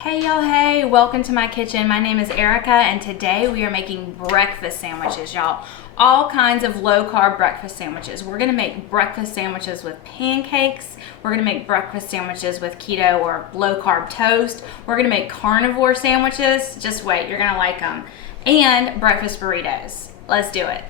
Hey y'all, hey, welcome to my kitchen. My name is Erica and today we are making breakfast sandwiches, y'all. All kinds of low carb breakfast sandwiches. We're gonna make breakfast sandwiches with pancakes. We're gonna make breakfast sandwiches with keto or low carb toast. We're gonna make carnivore sandwiches. Just wait, you're gonna like them. And breakfast burritos. Let's do it.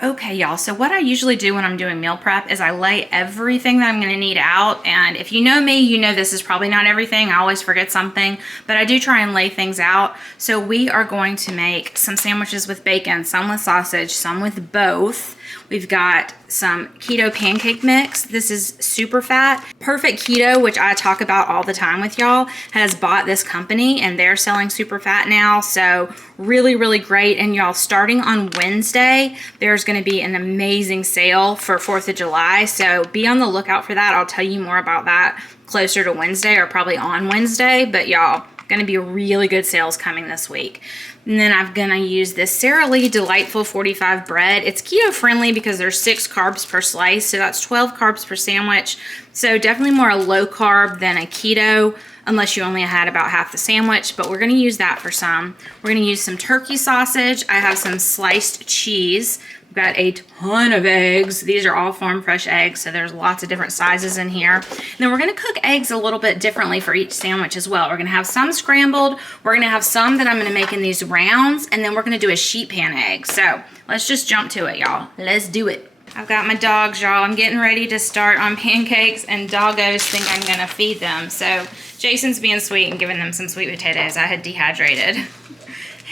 Okay, y'all, so what I usually do when I'm doing meal prep is I lay everything that I'm gonna need out, and if you know me, you know this is probably not everything. I always forget something, but I do try and lay things out. So we are going to make some sandwiches with bacon, some with sausage, some with both. We've got some keto pancake mix. This is super fat. Perfect Keto, which I talk about all the time with y'all, has bought this company and they're selling super fat now. So really, really great. And y'all, starting on Wednesday, there's gonna be an amazing sale for 4th of July. So be on the lookout for that. I'll tell you more about that closer to Wednesday or probably on Wednesday, but y'all, gonna be really good sales coming this week. And then I'm gonna use this Sara Lee Delightful 45 bread. It's keto friendly because there's 6 carbs per slice, so that's 12 carbs per sandwich. So definitely more a low carb than a keto, unless you only had about half the sandwich, but we're gonna use that for some. We're gonna use some turkey sausage. I have some sliced cheese. We've got a ton of eggs. These are all farm fresh eggs, so there's lots of different sizes in here. And then we're gonna cook eggs a little bit differently for each sandwich as well. We're gonna have some scrambled, we're gonna have some that I'm gonna make in these rounds, and then we're gonna do a sheet pan egg. So let's just jump to it, y'all. Let's do it. I've got my dogs, y'all. I'm getting ready to start on pancakes, and doggos think I'm gonna feed them. So Jason's being sweet and giving them some sweet potatoes. I had dehydrated.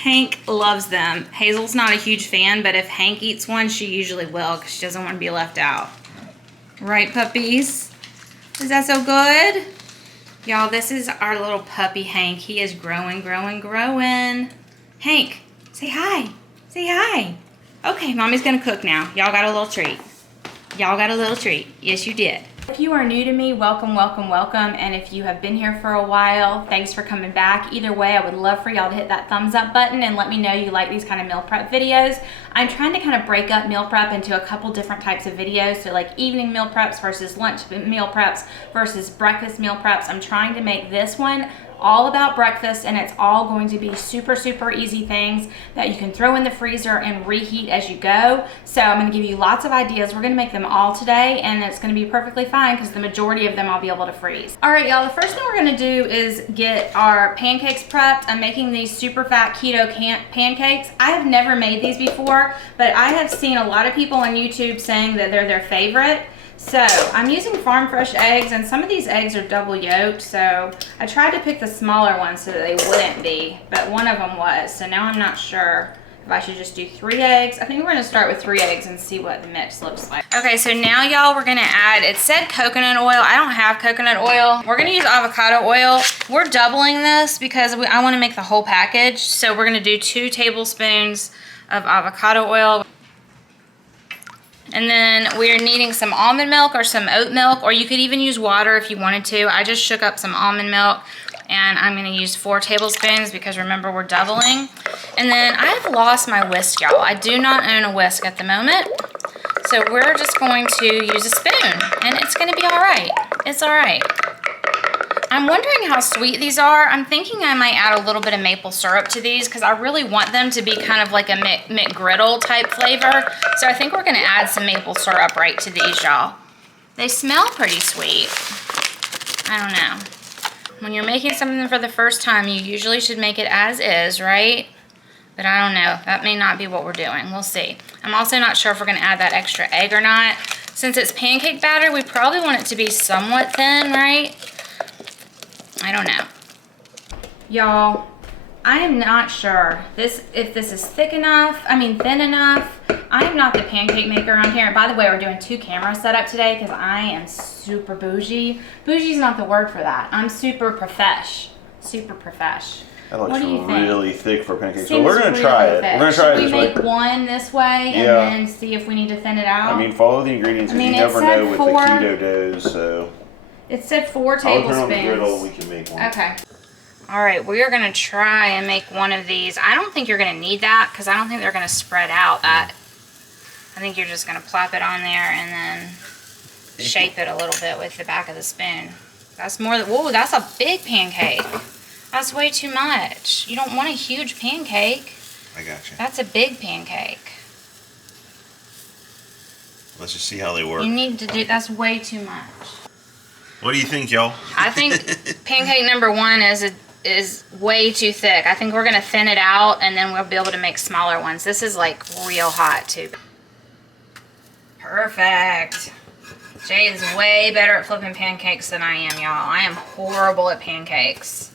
Hank loves them. Hazel's not a huge fan, but if Hank eats one, she usually will because she doesn't want to be left out. Right, puppies? Is that so good? Y'all, this is our little puppy, Hank. He is growing, growing, growing. Hank, say hi. Say hi. Okay, Mommy's gonna cook now. Y'all got a little treat. Y'all got a little treat. Yes, you did. If you are new to me, welcome, welcome, welcome. And if you have been here for a while, thanks for coming back. Either way, I would love for y'all to hit that thumbs up button and let me know you like these kind of meal prep videos. I'm trying to kind of break up meal prep into a couple different types of videos. So like evening meal preps versus lunch meal preps versus breakfast meal preps. I'm trying to make this one all about breakfast, and it's all going to be super, super easy things that you can throw in the freezer and reheat as you go. So I'm going to give you lots of ideas. We're going to make them all today, and it's going to be perfectly fine because the majority of them I'll be able to freeze. All right, y'all, the first thing we're going to do is get our pancakes prepped. I'm making these super fat keto pancakes. I have never made these before, but I have seen a lot of people on YouTube saying that they're their favorite. So I'm using farm fresh eggs, and some of these eggs are double yolked, so I tried to pick the smaller ones so that they wouldn't be, but one of them was, so now I'm not sure if I should just do 3 eggs. I think we're gonna start with 3 eggs and see what the mix looks like. Okay, so now y'all, we're gonna add, it said coconut oil. I don't have coconut oil. We're gonna use avocado oil. We're doubling this because I wanna make the whole package, so we're gonna do 2 tablespoons of avocado oil. And then we're needing some almond milk or some oat milk, or you could even use water if you wanted to. I just shook up some almond milk, and I'm gonna use 4 tablespoons because remember we're doubling. And then I've lost my whisk, y'all. I do not own a whisk at the moment. So we're just going to use a spoon, and it's gonna be all right. It's all right. I'm wondering how sweet these are. I'm thinking I might add a little bit of maple syrup to these because I really want them to be kind of like a McGriddle type flavor. So I think we're gonna add some maple syrup right to these, y'all. They smell pretty sweet. I don't know. When you're making something for the first time, you usually should make it as is, right? But I don't know, that may not be what we're doing. We'll see. I'm also not sure if we're gonna add that extra egg or not. Since it's pancake batter, we probably want it to be somewhat thin, right? I don't know. Y'all, I am not sure if this is thin enough. I am not the pancake maker on here. By the way, we're doing 2 cameras set up today because I am super bougie. Bougie is not the word for that. I'm super profesh. Super profesh. That looks really thick for pancakes. So we're gonna try it. We're gonna try it this way. Should we make one this way and then see if we need to thin it out? I mean, follow the ingredients because you never know with the keto doughs, so. It said 4 tablespoons. I'll turn on the griddle, we can make one. Okay. All right, we are gonna try and make one of these. I don't think you're gonna need that because I don't think they're gonna spread out that. I think you're just gonna plop it on there and then shape it a little bit with the back of the spoon. That's more than, whoa, that's a big pancake. That's way too much. You don't want a huge pancake. I got you. That's a big pancake. Let's just see how they work. You need to do, that's way too much. What do you think, y'all? I think pancake number 1 is way too thick. I think we're gonna thin it out and then we'll be able to make smaller ones. This is like real hot too. Perfect. Jay is way better at flipping pancakes than I am, y'all. I am horrible at pancakes.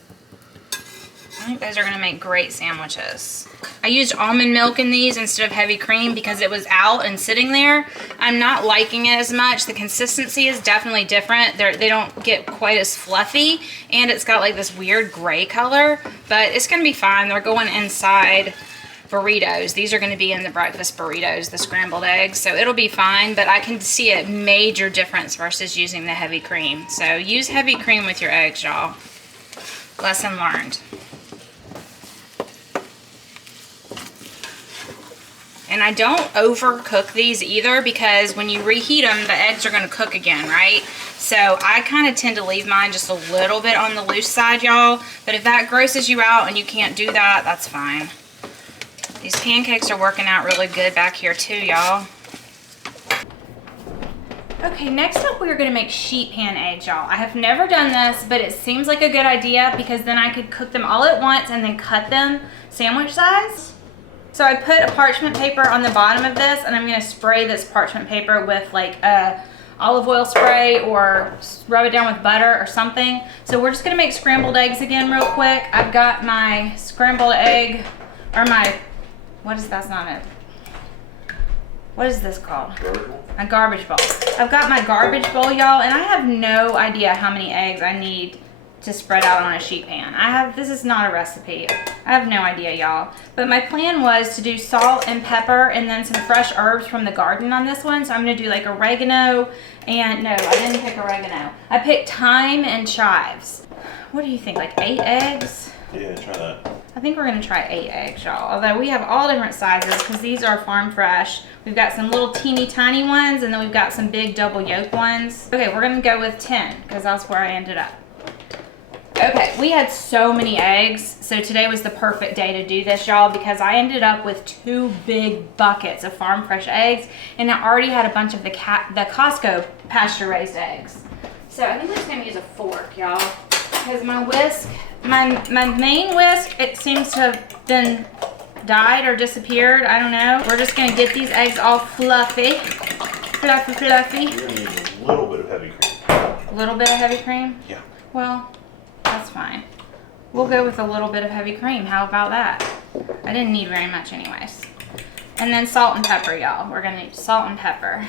I think those are gonna make great sandwiches. I used almond milk in these instead of heavy cream because it was out and sitting there. I'm not liking it as much. The consistency is definitely different. They don't get quite as fluffy, and it's got like this weird gray color, but it's gonna be fine. They're going inside burritos. These are gonna be in the breakfast burritos, the scrambled eggs, so it'll be fine, but I can see a major difference versus using the heavy cream. So use heavy cream with your eggs, y'all. Lesson learned. And I don't overcook these either because when you reheat them, the eggs are gonna cook again, right? So I kind of tend to leave mine just a little bit on the loose side, y'all. But if that grosses you out and you can't do that, that's fine. These pancakes are working out really good back here too, y'all. Okay, next up we're gonna make sheet pan eggs, y'all. I have never done this, but it seems like a good idea because then I could cook them all at once and then cut them sandwich size. So I put a parchment paper on the bottom of this, and I'm gonna spray this parchment paper with like a olive oil spray or rub it down with butter or something. So we're just gonna make scrambled eggs again real quick. I've got my scrambled egg, or my, what is, that's not it. What is this called? Garbage bowl? A garbage bowl. I've got my garbage bowl, y'all, and I have no idea how many eggs I need to spread out on a sheet pan. This is not a recipe. I have no idea, y'all. But my plan was to do salt and pepper and then some fresh herbs from the garden on this one. So I'm gonna do like oregano and, no, I didn't pick oregano. I picked thyme and chives. What do you think, like 8 eggs? Yeah, try that. I think we're gonna try 8 eggs, y'all. Although we have all different sizes because these are farm fresh. We've got some little teeny tiny ones and then we've got some big double yolk ones. Okay, we're gonna go with 10 because that's where I ended up. Okay, we had so many eggs, so today was the perfect day to do this, y'all, because I ended up with 2 big buckets of farm fresh eggs, and I already had a bunch of the Costco pasture-raised eggs. So I think we're just gonna use a fork, y'all, because my whisk, my main whisk, it seems to have been died or disappeared. I don't know. We're just gonna get these eggs all fluffy, fluffy. You're gonna need a little bit of heavy cream. A little bit of heavy cream? Yeah. Well, that's fine. We'll go with a little bit of heavy cream. How about that? I didn't need very much anyways. And then salt and pepper, y'all. We're gonna need salt and pepper.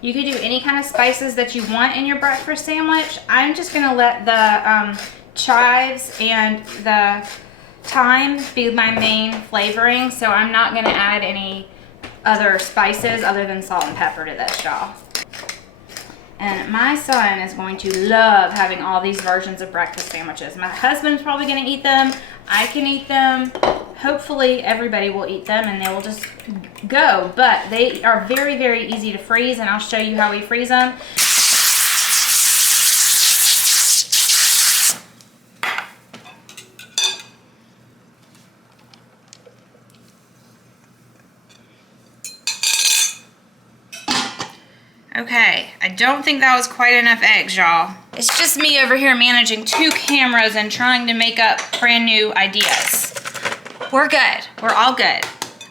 You could do any kind of spices that you want in your breakfast sandwich. I'm just gonna let the chives and the thyme be my main flavoring, so I'm not gonna add any other spices other than salt and pepper to this, y'all. And my son is going to love having all these versions of breakfast sandwiches. My husband's probably gonna eat them. I can eat them. Hopefully everybody will eat them and they will just go. But they are very, very easy to freeze, and I'll show you how we freeze them. Okay, I don't think that was quite enough eggs, y'all. It's just me over here managing 2 cameras and trying to make up brand new ideas. We're good. We're all good.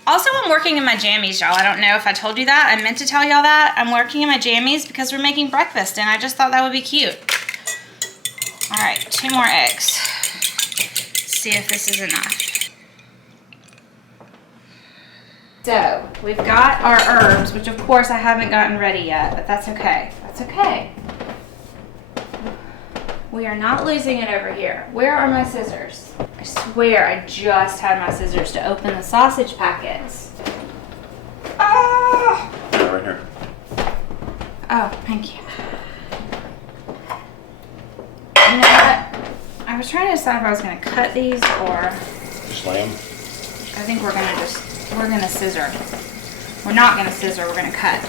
Also, I'm working in my jammies, y'all. I don't know if I told you that. I meant to tell y'all that. I'm working in my jammies because we're making breakfast, and I just thought that would be cute. All right, 2 more eggs. Let's see if this is enough. So, we've got our herbs, which of course I haven't gotten ready yet, but that's okay. That's okay. We are not losing it over here. Where are my scissors? I swear I just had my scissors to open the sausage packets. Ah! Yeah, right here. Oh, thank you. You know what? I was trying to decide if I was going to cut these or... Just lay 'em. I think we're gonna scissor. We're not gonna scissor, we're gonna cut.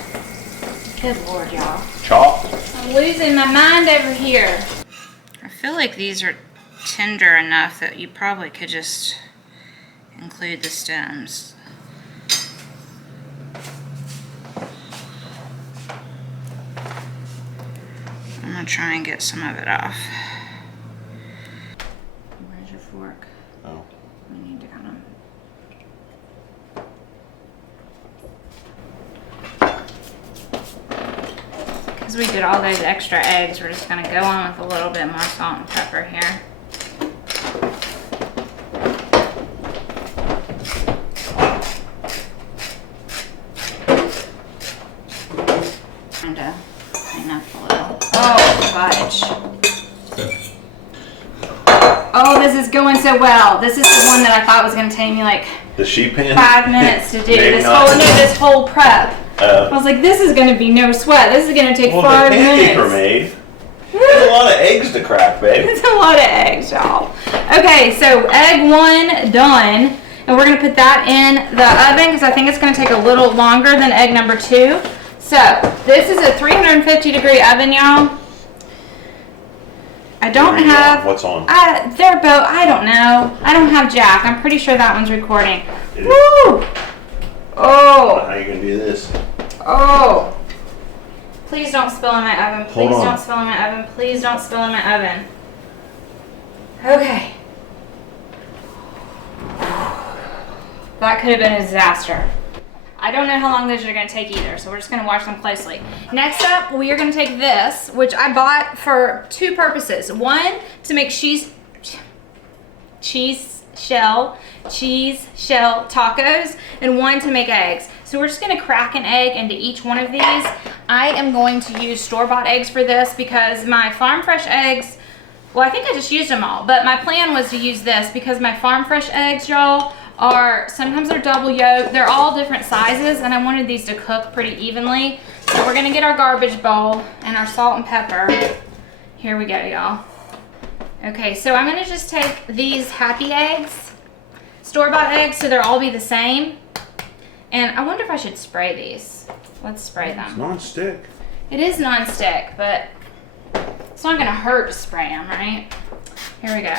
Good Lord, y'all. Chop. I'm losing my mind over here. I feel like these are tender enough that you probably could just include the stems. I'm gonna try and get some of it off. Where's your fork? Oh. We need to kind of... Because we did all those extra eggs, we're just gonna go on with a little bit more salt and pepper here. Trying to clean up a little. Oh, fudge. Oh, this is going so well. This is the one that I thought was going to take me like The sheet pan? 5 minutes to do. This whole prep. I was like, this is going to be no sweat. This is going to take 5 minutes. Well, the pancakes were made. There's a lot of eggs to crack, babe. It's a lot of eggs, y'all. Okay, so egg 1 done. And we're going to put that in the oven because I think it's going to take a little longer than egg number 2. So, this is a 350 degree oven, y'all. I don't have... What's on? They're both... I don't know. I don't have Jack. I'm pretty sure that one's recording. Woo! Oh! How are you going to do this? Oh! Please don't spill in my oven. Please Hold on. don't spill in my oven. Please don't spill in my oven. Okay. That could have been a disaster. I don't know how long these are going to take either, so we're just going to watch them closely. Next up, we are going to take this, which I bought for 2 purposes. One, to make cheese shell tacos, and one to make eggs. So we're just going to crack an egg into each one of these. I am going to use store-bought eggs for this because my farm fresh eggs, well, I think I just used them all, but my plan was to use this because my farm fresh eggs, y'all, sometimes they're double yolk. They're all different sizes, and I wanted these to cook pretty evenly. So we're gonna get our garbage bowl and our salt and pepper. Here we go, y'all. Okay, so I'm gonna just take these Happy eggs, store-bought eggs, so they'll all be the same. And I wonder if I should spray these. Let's spray them. It's non-stick. It is non-stick, but it's not gonna hurt to spray them, right? Here we go.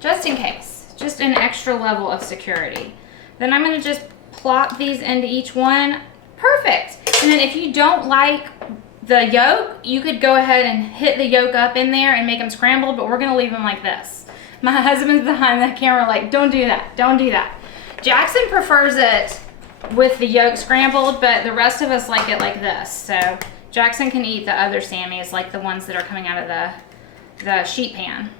Just in case, just an extra level of security. Then I'm gonna just plop these into each one. Perfect. And then if you don't like the yolk, you could go ahead and hit the yolk up in there and make them scrambled, but we're gonna leave them like this. My husband's behind the camera like, don't do that, don't do that. Jackson prefers it with the yolk scrambled, but the rest of us like it like this. So Jackson can eat the other Sammies, like the ones that are coming out of the sheet pan.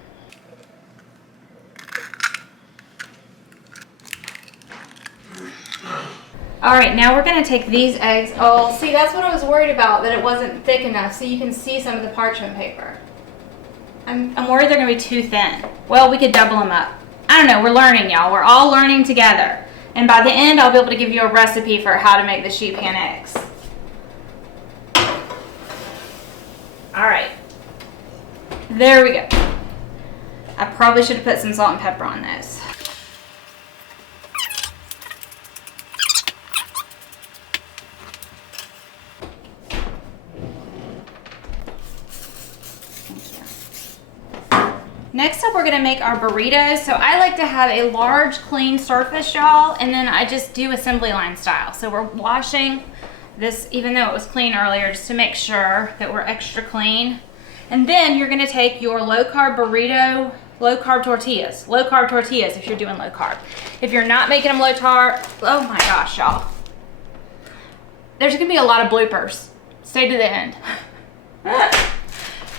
All right, now we're gonna take these eggs. Oh, see, that's what I was worried about, that it wasn't thick enough so you can see some of the parchment paper. I'm worried they're gonna be too thin. Well, we could double them up. I don't know, we're learning, y'all. We're all learning together. And by the end, I'll be able to give you a recipe for how to make the sheet pan eggs. All right, there we go. I probably should have put some salt and pepper on this. Next up, we're gonna make our burritos. So I like to have a large, clean surface, y'all, and then I just do assembly line style. So we're washing this, even though it was clean earlier, just to make sure that we're extra clean. And then you're gonna take your low-carb burrito, low-carb tortillas. Low-carb tortillas if you're doing low-carb. If you're not making them low-carb, oh my gosh, y'all. There's gonna be a lot of bloopers. Stay to the end.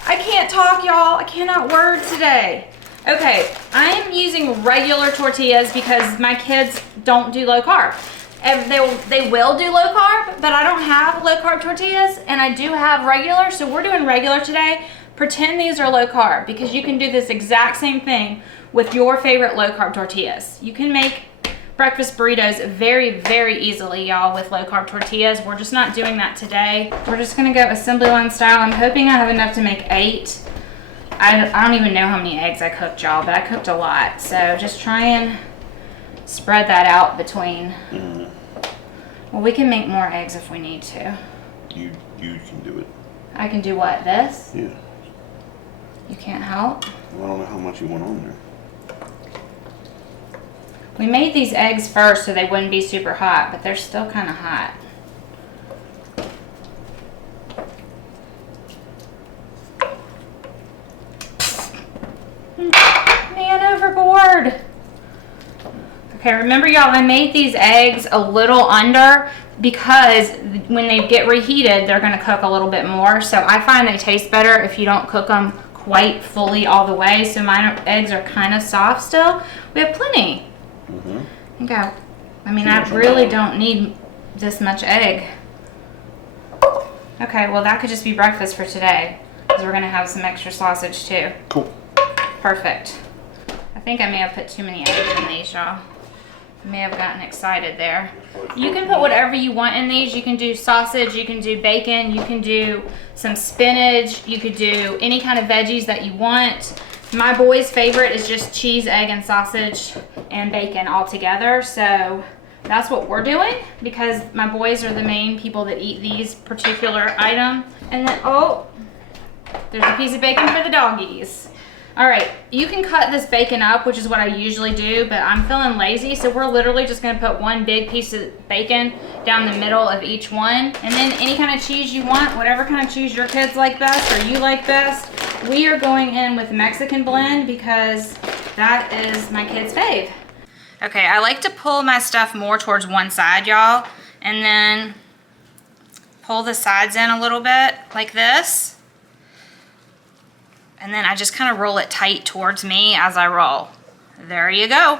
I can't talk, y'all. I cannot word today. Okay, I am using regular tortillas because my kids don't do low carb. And they will do low carb, but I don't have low carb tortillas, and I do have regular, so we're doing regular today. Pretend these are low carb because you can do this exact same thing with your favorite low carb tortillas. You can make breakfast burritos very, very easily, y'all, with low carb tortillas. We're just not doing that today. We're just gonna go assembly line style. I'm hoping I have enough to make 8. I don't even know how many eggs I cooked, y'all, but I cooked a lot. So just try and spread that out between Well, we can make more eggs if we need to. You can do it. I can do what, this? Yeah. You can't help? Well, I don't know how much you want on there. We made these eggs first so they wouldn't be super hot, but they're still kind of hot. Man overboard. Okay, remember y'all, I made these eggs a little under because when they get reheated, they're gonna cook a little bit more. So I find they taste better if you don't cook them quite fully all the way. So my eggs are kind of soft still. We have plenty. Okay. I mean, I really don't need this much egg. Okay, well that could just be breakfast for today because we're gonna have some extra sausage too. Cool. Perfect. I think I may have put too many eggs in these, y'all. I may have gotten excited there. You can put whatever you want in these. You can do sausage, you can do bacon, you can do some spinach, you could do any kind of veggies that you want. My boy's favorite is just cheese, egg, and sausage and bacon all together. So that's what we're doing because my boys are the main people that eat these particular item. And then, oh, there's a piece of bacon for the doggies. All right, you can cut this bacon up, which is what I usually do, but I'm feeling lazy, so we're literally just gonna put one big piece of bacon down the middle of each one, and then any kind of cheese you want, whatever kind of cheese your kids like best or you like best. We are going in with Mexican blend because that is my kid's fave. Okay, I like to pull my stuff more towards one side, y'all, and then pull the sides in a little bit like this. And then I just kind of roll it tight towards me as I roll. There you go.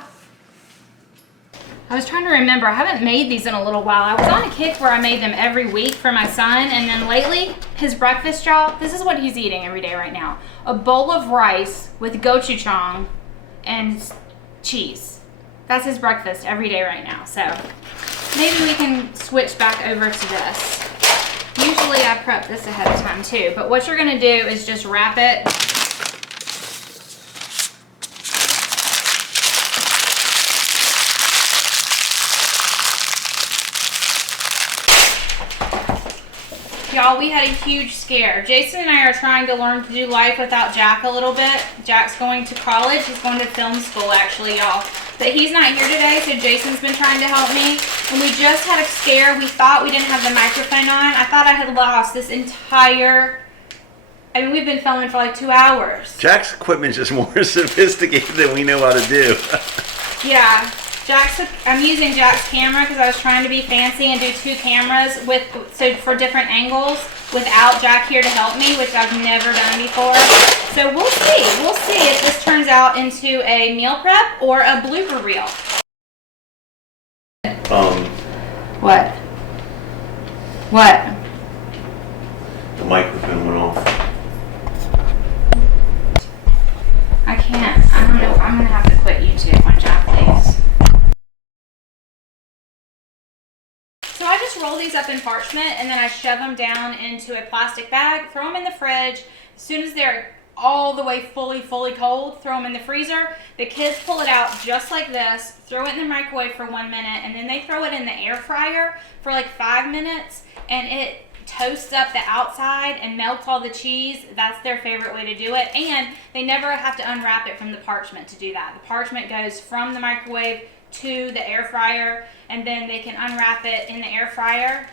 I was trying to remember, I haven't made these in a little while. I was on a kick where I made them every week for my son, and then lately, his breakfast, y'all, this is what he's eating every day right now. A bowl of rice with gochujang and cheese. That's his breakfast every day right now. So maybe we can switch back over to this. Usually I prep this ahead of time too, but what you're gonna do is just wrap it. Y'all, we had a huge scare. Jason and I are trying to learn to do life without Jack a little bit. Jack's going to college. He's going to film school actually, y'all. But he's not here today, so Jason's been trying to help me. And we just had a scare. We thought we didn't have the microphone on. I thought I had lost this entire... I mean, we've been filming for like 2 hours. Jack's equipment's just more sophisticated than we know how to do. Yeah. I'm using Jack's camera because I was trying to be fancy and do 2 cameras for different angles without Jack here to help me, which I've never done before. So we'll see. We'll see if this turns out into a meal prep or a blooper reel. What? What? The microphone went off. I can't. I don't know. I'm gonna have to quit YouTube when Jack leaves. So I just roll these up in parchment and then I shove them down into a plastic bag, throw them in the fridge. As soon as they're all the way fully cold, throw them in the freezer. The kids pull it out just like this, throw it in the microwave for 1 minute, and then they throw it in the air fryer for like 5 minutes, and it toasts up the outside and melts all the cheese. That's their favorite way to do it, and they never have to unwrap it from the parchment to do that. The parchment goes from the microwave to the air fryer, and then they can unwrap it in the air fryer.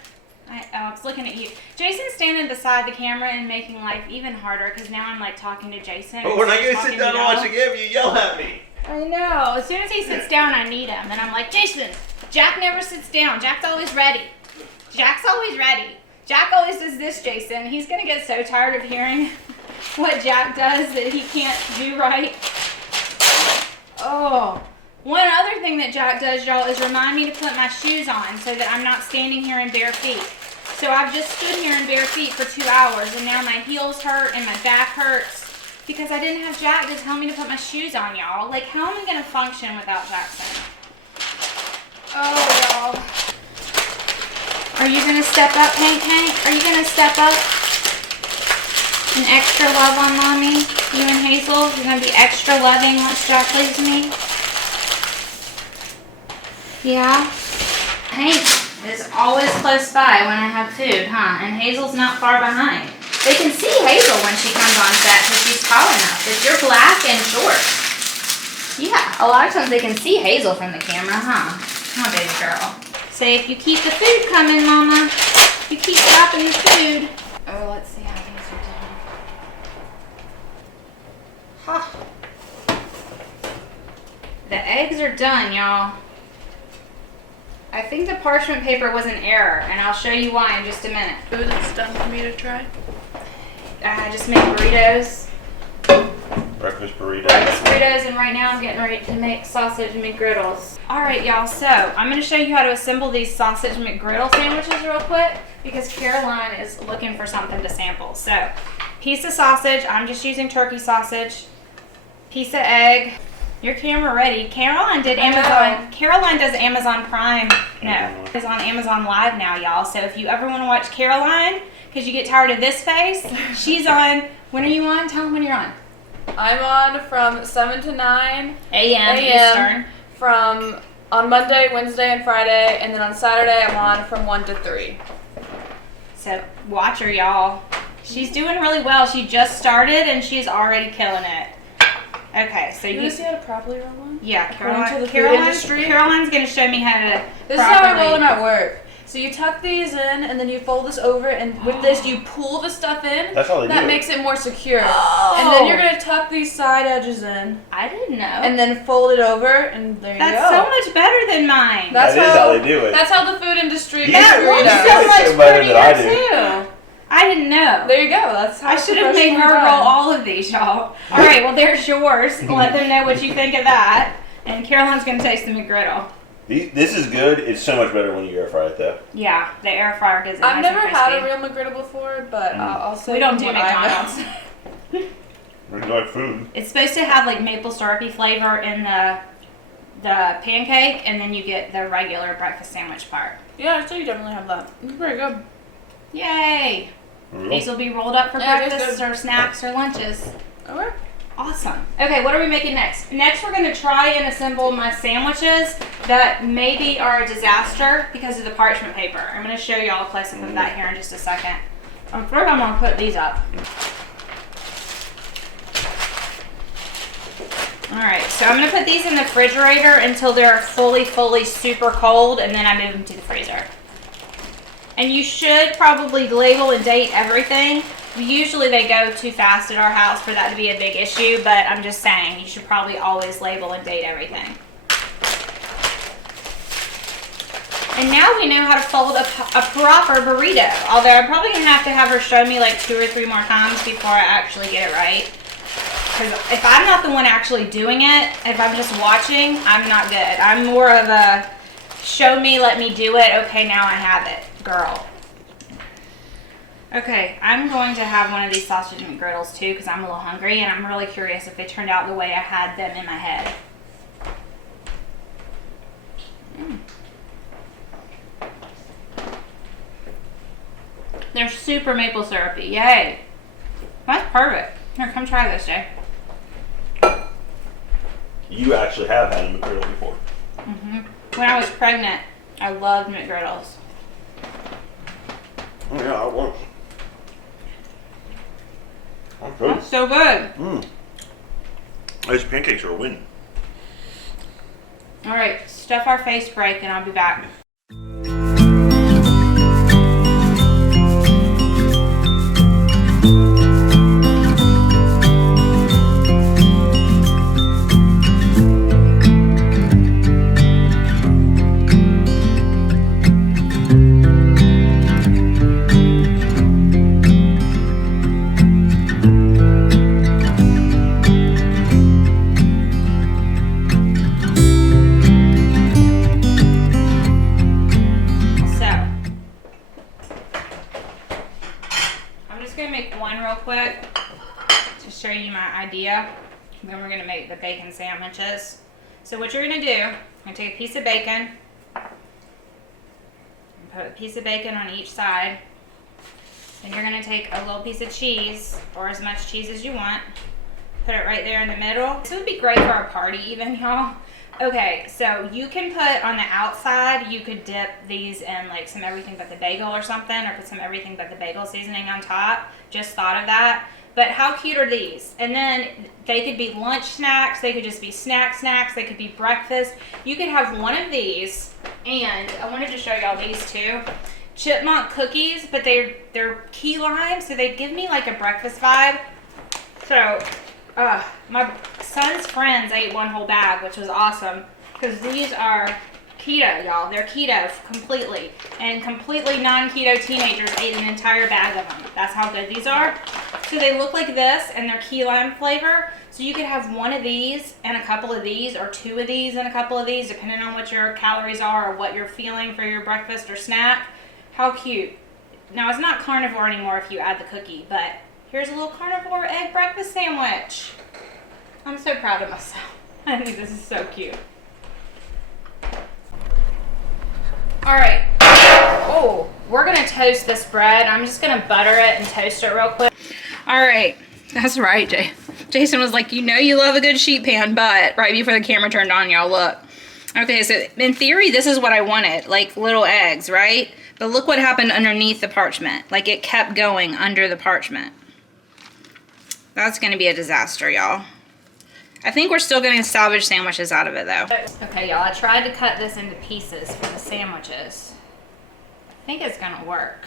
I was looking at you. Jason's standing beside the camera and making life even harder because now I'm like talking to Jason. But when I go sit down and watch the game, you yell at me. I know. As soon as he sits down, I need him. And I'm like, Jason, Jack never sits down. Jack's always ready. Jack's always ready. Jack always does this, Jason. He's going to get so tired of hearing what Jack does that he can't do right. Oh. One other thing that Jack does, y'all, is remind me to put my shoes on so that I'm not standing here in bare feet. So I've just stood here in bare feet for 2 hours, and now my heels hurt and my back hurts because I didn't have Jack to tell me to put my shoes on, y'all. Like, how am I going to function without Jackson? Oh, y'all. Are you going to step up, Pancake? Are you going to step up? An extra love on Mommy? You and Hazel? You're going to be extra loving once Jack leaves me? Yeah? Hank, is always close by when I have food, huh? And Hazel's not far behind. They can see Hazel when she comes on set because she's tall enough. If you're black and short. Yeah, a lot of times they can see Hazel from the camera, huh? Come on, baby girl. Say, if you keep the food coming, Mama. You keep dropping the food. Oh, let's see how these are doing. Huh. The eggs are done, y'all. I think the parchment paper was an error, and I'll show you why in just a minute. Food that's done for me to try. I just made burritos. Breakfast burritos. Breakfast burritos, and right now I'm getting ready to make sausage McGriddles. Alright, y'all, so I'm going to show you how to assemble these sausage McGriddle sandwiches real quick because Caroline is looking for something to sample. So, piece of sausage, I'm just using turkey sausage, piece of egg. Your camera ready. Caroline did Amazon. Caroline does Amazon Prime. No, is on Amazon Live now, y'all. So if you ever want to watch Caroline, because you get tired of this face, she's on. When are you on? Tell them when you're on. I'm on from 7 to 9 a.m. Eastern. On Monday, Wednesday, and Friday, and then on Saturday I'm on from 1 to 3. So watch her, y'all. She's doing really well. She just started and she's already killing it. Okay, so you see how to properly roll one? Yeah, Caroline's going to show me how to. This is how I roll them at work. So you tuck these in, and then you fold this over, and with this you pull the stuff in. That's how they do it. That makes it more secure. Oh. And then you're going to tuck these side edges in. I didn't know. And then fold it over, and there you go. That's so much better than mine. That is how they do it. That's how the food industry does That looks so much prettier, too. I didn't know. There you go. That's how I should have made her roll all of these, y'all. All right, well, there's yours. Let them know what you think of that. And Caroline's going to taste the McGriddle. This is good. It's so much better when you air fry it, though. Yeah, the air fryer gives it I've nice never and had crispy. a real McGriddle before, but I'll say we don't do what McDonald's. We like food. It's supposed to have like maple syrupy flavor in the pancake, and then you get the regular breakfast sandwich part. Yeah, I'd say you definitely have that. It's pretty good. Yay! These will be rolled up for breakfast or snacks or lunches. Okay. Awesome. Okay, what are we making next? Next, we're going to try and assemble my sandwiches that maybe are a disaster because of the parchment paper. I'm going to show y'all a close-up of that here in just a second. First, I'm going to put these up. Alright, so I'm going to put these in the refrigerator until they're fully super cold, and then I move them to the freezer. And you should probably label and date everything. Usually they go too fast at our house for that to be a big issue, but I'm just saying you should probably always label and date everything. And now we know how to fold a proper burrito. Although I'm probably going to have her show me like 2 or 3 more times before I actually get it right. Because if I'm not the one actually doing it, if I'm just watching, I'm not good. I'm more of a show me, let me do it, okay, now I have it girl. Okay, I'm going to have one of these sausage McGriddles too because I'm a little hungry and I'm really curious if they turned out the way I had them in my head. They're super maple syrupy, yay. That's perfect. Here, come try this, Jay. You actually have had a McGriddle before. When I was pregnant, I loved McGriddles. Oh yeah, I was. I'm good. That's so good. Those pancakes are a win. All right, stuff our face break and I'll be back. Show you my idea. Then we're going to make the bacon sandwiches. So what you're going to do, you're going to take a piece of bacon and put a piece of bacon on each side. Then you're going to take a little piece of cheese, or as much cheese as you want, put it right there in the middle. This would be great for a party even, y'all. Okay, so you can put on the outside, you could dip these in like some everything but the bagel or something, or put some everything but the bagel seasoning on top. Just thought of that. But how cute are these? And then they could be lunch snacks, they could just be snacks, they could be breakfast. You could have one of these, and I wanted to show y'all these too. Chipmunk cookies, but they're key lime, so they give me like a breakfast vibe. So, my son's friends ate one whole bag, which was awesome, because these are keto, y'all. They're keto completely, and completely non-keto teenagers ate an entire bag of them. That's how good these are. So they look like this, and they're key lime flavor. So you could have one of these and a couple of these, or two of these and a couple of these, depending on what your calories are or what you're feeling for your breakfast or snack. How cute. Now, it's not carnivore anymore if you add the cookie, but here's a little carnivore egg breakfast sandwich. I'm so proud of myself. I think this is so cute. All right. Oh, we're going to toast this bread. I'm just going to butter it and toast it real quick. All right. That's right, Jay. Jason was like, you know you love a good sheet pan, but right before the camera turned on, y'all, look. Okay, so in theory, this is what I wanted, like little eggs, right? But look what happened underneath the parchment. Like, it kept going under the parchment. That's going to be a disaster, y'all. I think we're still going to salvage sandwiches out of it, though. Okay, y'all, I tried to cut this into pieces for the sandwiches. I think it's going to work.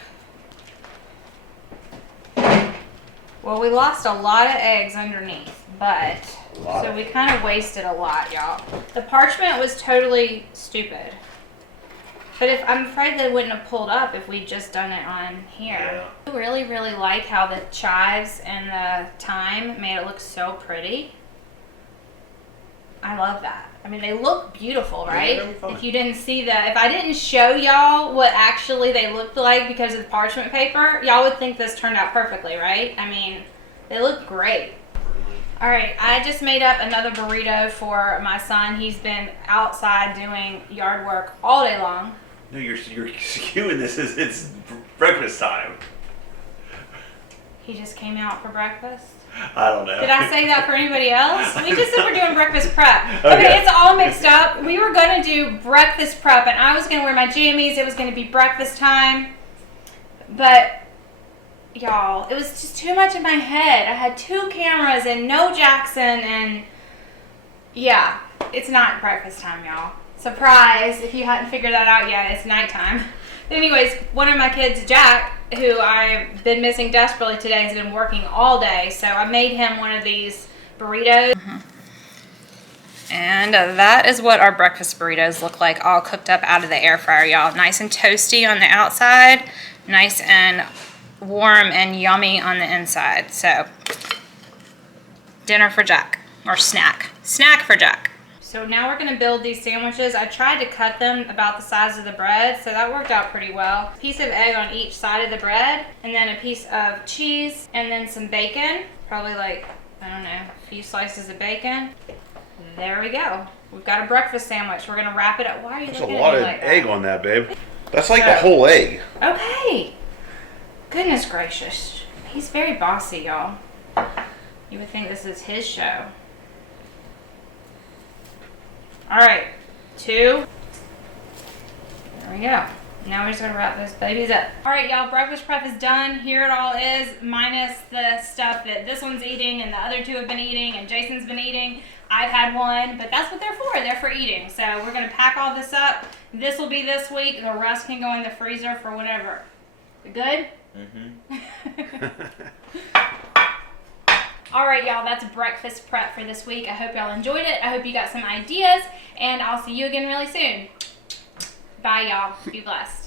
Well, we lost a lot of eggs underneath, but so we kind of wasted a lot, y'all. The parchment was totally stupid. But I'm afraid they wouldn't have pulled up if we'd just done it on here. Yeah. I really, really like how the chives and the thyme made it look so pretty. I love that. I mean, they look beautiful, right? Yeah, if you didn't see that, if I didn't show y'all what actually they looked like because of the parchment paper, y'all would think this turned out perfectly, right? I mean, they look great. All right, I just made up another burrito for my son. He's been outside doing yard work all day long. No, you're skewing this as it's breakfast time. He just came out for breakfast? I don't know. Did I say that for anybody else? We just said we're doing breakfast prep. Okay, it's all mixed up. We were going to do breakfast prep, and I was going to wear my jammies. It was going to be breakfast time. But, y'all, it was just too much in my head. I had 2 cameras and no Jackson, and yeah, it's not breakfast time, y'all. Surprise, if you hadn't figured that out yet, it's nighttime. But anyways, one of my kids, Jack, who I've been missing desperately today, has been working all day. So I made him one of these burritos. And that is what our breakfast burritos look like, all cooked up out of the air fryer, y'all. Nice and toasty on the outside, nice and warm and yummy on the inside. So, dinner for Jack, or snack for Jack. So now we're gonna build these sandwiches. I tried to cut them about the size of the bread, so that worked out pretty well. A piece of egg on each side of the bread, and then a piece of cheese, and then some bacon. Probably like, I don't know, a few slices of bacon. There we go. We've got a breakfast sandwich. We're gonna wrap it up. Why are you looking at me like that? There's a lot of egg on that, babe. That's like the whole egg. Okay. Goodness gracious. He's very bossy, y'all. You would think this is his show. All right, 2. There we go. Now we're just gonna wrap those babies up. All right, y'all, breakfast prep is done. Here it all is, minus the stuff that this one's eating and the other 2 have been eating and Jason's been eating. I've had one, but that's what they're for. They're for eating. So we're gonna pack all this up. This will be this week. The rest can go in the freezer for whenever. We good? Mm-hmm. All right, y'all, that's breakfast prep for this week. I hope y'all enjoyed it. I hope you got some ideas, and I'll see you again really soon. Bye, y'all. Be blessed.